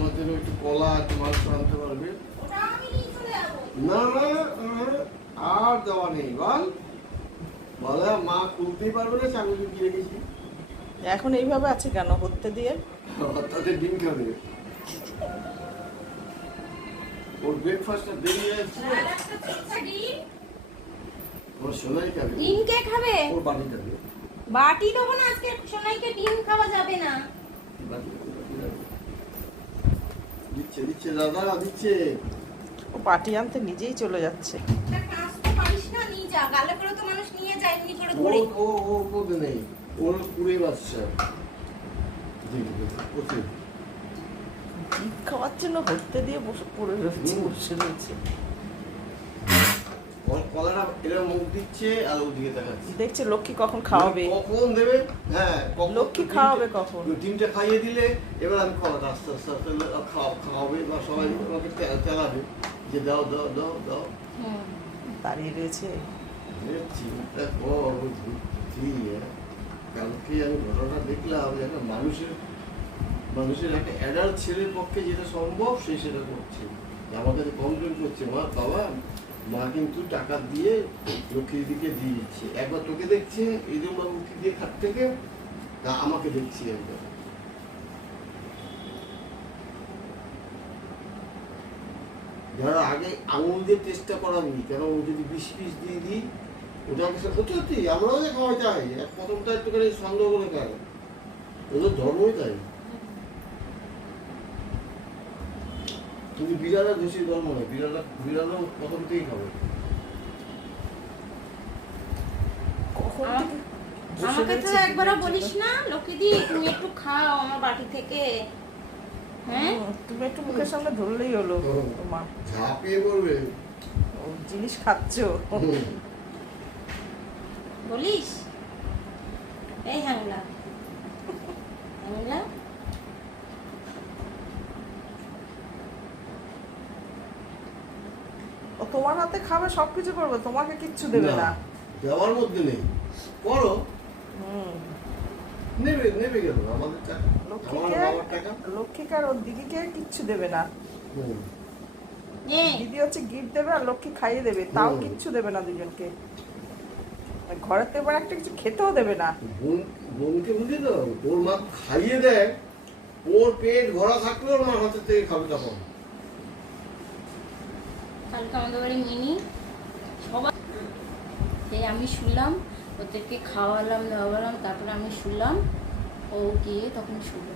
আমার জন্য একটু কলা একটু মাংস আনতে পারবে? না না আর দেওয়া নেই বল। বলে মা খুলতেই পারবে না, চাকরি কি রেখেছি। এখন এইভাবে আছে কেন হতে দিয়ে? তাদের ডিম খাবে, ওর ব্রেকফাস্টটা দেরি যাচ্ছে। ওর সোনাই খাবে। ডিম কে খাবে? ওর বাড়ি খাবে। বাটি দেবো না আজকে, সোনাইকে ডিম খাওয়া যাবে না। দিচ্ছে দিচ্ছে দাদা দিচ্ছে। ও পাটি আনতে নিজেই চলে যাচ্ছে। একটা কাজ তো পারিস না, নিয়ে যা। গালে করে তো মানুষ নিয়ে যায় এমনি করে ধরে। ও কোথায় নেই, ওর পুরে বাচ্চা। কোথায় ডিম খাওয়ার জন্য হতে দিয়ে বসে পড়ে রয়েছে, বসে রয়েছে। কলাটা এরা মুখ দিচ্ছে আর ওদিকে দেখাচ্ছে। দেখছে লক্ষ্মী কখন খাওয়াবে। কখন দেবে? হ্যাঁ লক্ষ্মী খাওয়াবে কখন? ডিমটা খাইয়ে দিলে এবার আমি কলাটা আস্তে আস্তে আস্তে খাওয়াবে বা সবাই আমাকে চালাবে যে দাও দাও দাও দাও। দাঁড়িয়ে রয়েছে। চিন্তা কর বুদ্ধি। কালকে আমি ঘটনা দেখলাম যে একটা মানুষের একটা অ্যাডাল্ট ছেলের পক্ষে যেটা সম্ভব সে সেটা করছে। আমার কাছে কমপ্লেন করছে, মা কিন্তু টাকা দিয়ে লক্ষ্মীর দিকে দিয়ে দিচ্ছে। একবার তোকে দেখছে এই জন্য লক্ষ্মী দিয়ে খাট থেকে, আমাকে দেখছি একবার। যারা আগে আঙুল দিয়ে চেষ্টা করাবি, কেন যদি 20 পিস দিয়ে দিই ওটা সত্যি সত্যি আমরাও যে খাওয়া চাই। প্রথমটা একটুখানি সন্দেহ করে খায়, ওদের ধর্মই তাই। কিন্তু বিড়ালের বেশি ধর্ম নয়, বিড়ালও প্রথম থেকেই খাবে। আমাকে তো একবারও বলিস না লক্ষ্মীদি তুমি একটু খাও আমার বাটি থেকে। হ্যাঁ তুমি একটু মুখের সামনে ধরলেই হলো। মা ঝাঁপিয়ে পড়বে, ও জিনিস খাচ্ছ বলিস। এই হ্যাংলা হ্যাংলা ও তোমার হাতে খাবে, সবকিছু করবে, তোমাকে কিচ্ছু দেবে না। দেওয়ার মধ্যে নেই, করো। নেবে নেবে কেন আমাদের টাকা, আমার বাবার টাকা। লক্ষ্মীকে আর ওর দিদিকে কিচ্ছু দেবে না। নে দিদি হচ্ছে গিফট দেবে আর লক্ষ্মী খাইয়ে দেবে, তাও কিচ্ছু দেবে না দুজনকে। ঘরের থেকে এবার একটা কিছু খেতেও দেবে না। বোনকে বুঝলি তো, ওর মা খাইয়ে দেয়, ওর পেট ভরা থাকলে ওর মা হাতের থেকে খাবে তখন। কালকে আমাদের বাড়ি মিনি সবাই, এই আমি শুলাম, ওদেরকে খাওয়ালাম দাওয়ালাম, তারপরে আমি শুলাম, ও গিয়ে তখন শুলো।